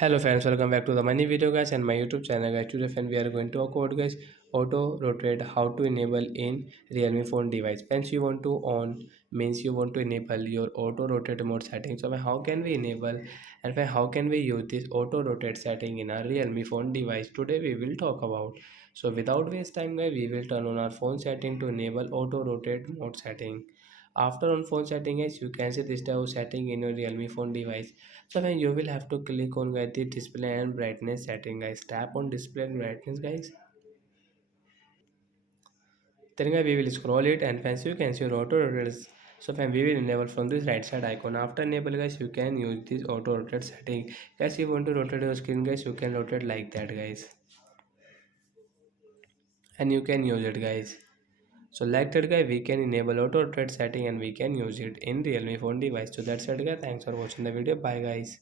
Hello friends, welcome back to the Money video guys and my YouTube channel guys. Today friend we are going to talk about guys auto rotate how to enable in Realme phone device. Friends you want to on means you want to enable your auto rotate mode setting. So how can we enable and how can we use this auto rotate setting in our Realme phone device? Today we will talk about. So without waste time guys, we will turn on our phone setting to enable auto rotate mode setting. After on phone setting guys, you can see this type of setting in your Realme phone device. So then you will have to click on guys the display and brightness setting guys. Tap on display and brightness guys. Then guys we will scroll it and once you can see your auto rotate. So when we will enable from this right side icon. After enable guys you can use this auto rotate setting. Guys you want to rotate your screen guys you can rotate like that guys. And you can use it guys. So like that guy we can enable auto rotate setting and we can use it in Realme phone device. So that's it guys. Thanks for watching the video. Bye guys.